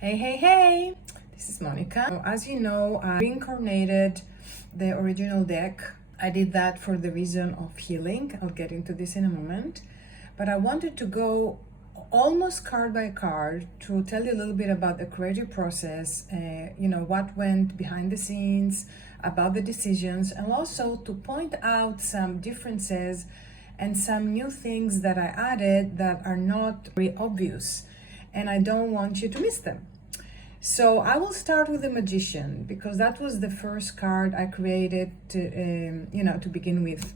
Hey, hey, hey! This is Monica. As you know, I reincarnated the original deck. I did that for the reason of healing. I'll get into this in a moment. But I wanted to go almost card by card to tell you a little bit about the creative process, what went behind the scenes, about the decisions, and also to point out some differences and some new things that I added that are not very obvious, and I don't want you to miss them. So I will start with the Magician because that was the first card I created to begin with,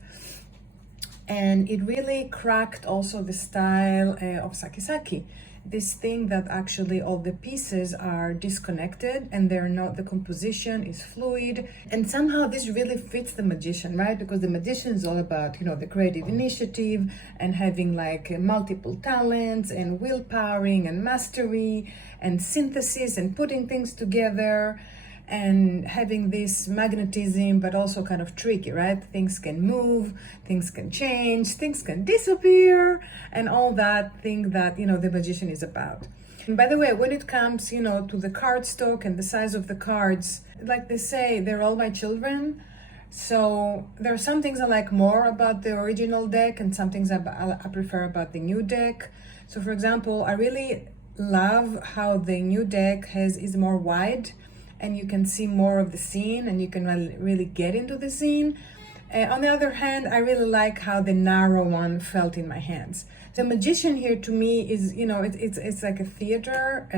and it really cracked also the style of Sakisaki. This thing that actually all the pieces are disconnected and they're not, the composition is fluid, and somehow this really fits the Magician, right? Because the Magician is all about the creative initiative and having like multiple talents and willpowering and mastery and synthesis and putting things together and having this magnetism, but also kind of tricky, right? Things can move, things can change, things can disappear, and all that thing that the Magician is about. And by the way, when it comes to the card stock and the size of the cards, like they say, they're all my children. So there are some things I like more about the original deck and some things I prefer about the new deck. So for example, I really love how the new deck is more wide, and you can see more of the scene and you can really get into the scene. On the other hand, I really like how the narrow one felt in my hands. The Magician here to me is, it's like a theater.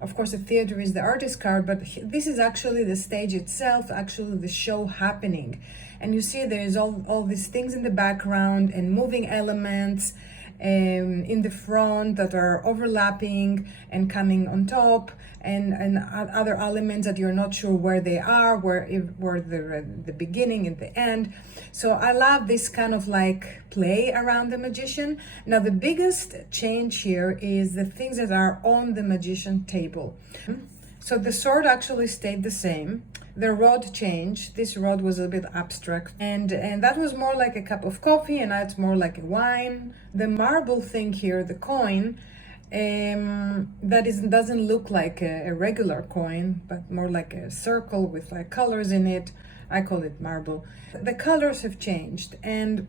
Of course, the theater is the artist card, but this is actually the stage itself, actually the show happening. And you see there's all these things in the background and moving elements in the front that are overlapping and coming on top, and other elements that you're not sure where they are, where the beginning and the end. So I love this kind of like play around the Magician. Now the biggest change here is the things that are on the Magician table. So the sword actually stayed the same. The rod changed. This rod was a bit abstract, and that was more like a cup of coffee, and now it's more like a wine. The marble thing here, the coin, doesn't look like a regular coin, but more like a circle with like colors in it. I call it marble. The colors have changed, and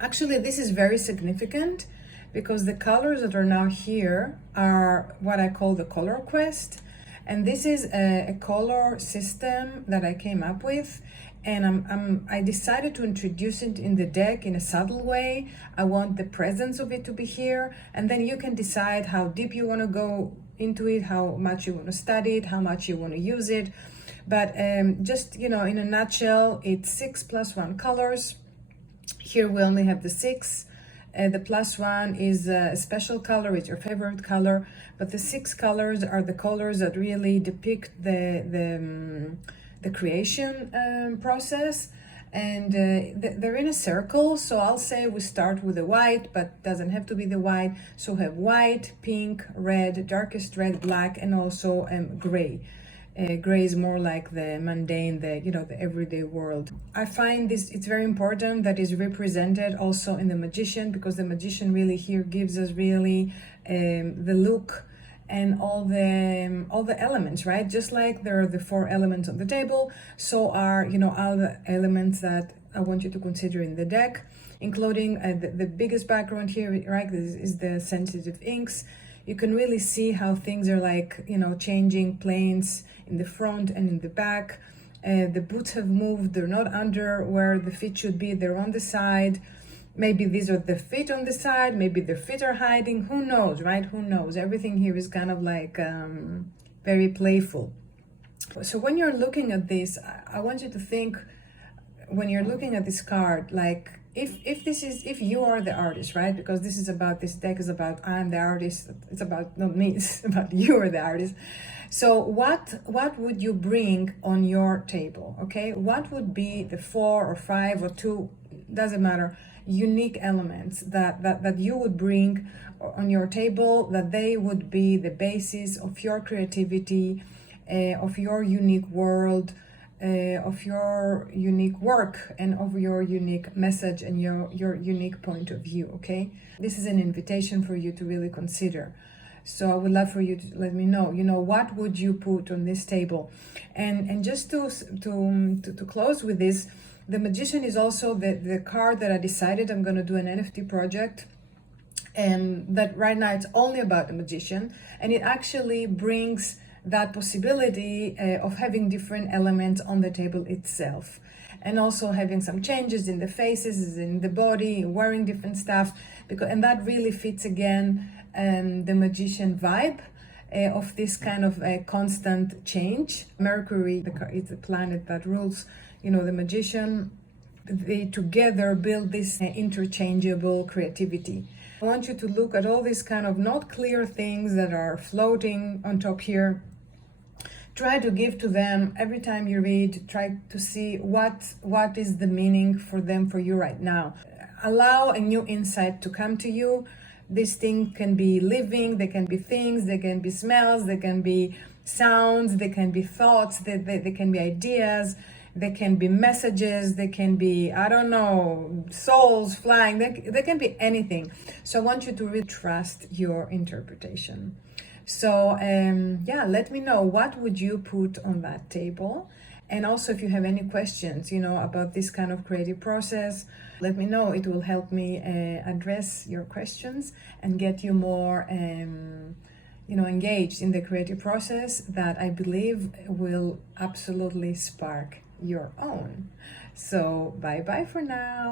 actually this is very significant because the colors that are now here are what I call the color quest. And this is a color system that I came up with, and I decided to introduce it in the deck in a subtle way. I want the presence of it to be here, and then you can decide how deep you want to go into it, how much you want to study it, how much you want to use it. But just in a nutshell, it's 6 + 1 colors. Here we only have the 6. The +1 is a special color, it's your favorite color, but the 6 colors are the colors that really depict the creation process, and they're in a circle. So I'll say we start with the white, but doesn't have to be the white. So we have white, pink, red, darkest red, black, and also gray. Gray is more like the mundane, the everyday world. I find it's very important that is represented also in the Magician, because the Magician really here gives us really the look and all the elements, right? Just like there are the 4 elements on the table, so are all the elements that I want you to consider in the deck, including the biggest background here, right? This is the sensitive inks. You can really see how things are like, changing planes in the front and in the back. The boots have moved. They're not under where the feet should be. They're on the side. Maybe these are the feet on the side. Maybe their feet are hiding. Who knows, right? Who knows? Everything here is kind of like very playful. So when you're looking at this, I want you to think, when you're looking at this card, like, if you are the artist, right? Because this deck is about I'm the artist. It's about not me, it's about you are the artist. So what would you bring on your table? Okay, what would be the 4 or 5 or 2, doesn't matter, unique elements that you would bring on your table, that they would be the basis of your creativity, of your unique world, of your unique work, and of your unique message and your unique point of view. Okay, this is an invitation for you to really consider. So I would love for you to let me know, what would you put on this table? And just to close with this, the Magician is also the card that I decided I'm going to do an NFT project, and that right now it's only about the Magician, and it actually brings that possibility of having different elements on the table itself, and also having some changes in the faces, in the body, wearing different stuff, and that really fits again the Magician vibe of this kind of constant change. Mercury is the planet that rules, the Magician. They together build this interchangeable creativity. I want you to look at all these kind of not clear things that are floating on top here. Try to give to them every time you read. Try to see what is the meaning for them, for you right now. Allow a new insight to come to you. This thing can be living, they can be things, they can be smells, they can be sounds, they can be thoughts, they can be ideas, they can be messages, they can be, I don't know, souls flying, they can be anything. So I want you to really trust your interpretation. So let me know, what would you put on that table? And also, if you have any questions, about this kind of creative process, let me know. It will help me address your questions and get you more, engaged in the creative process that I believe will absolutely spark your own. So bye-bye for now.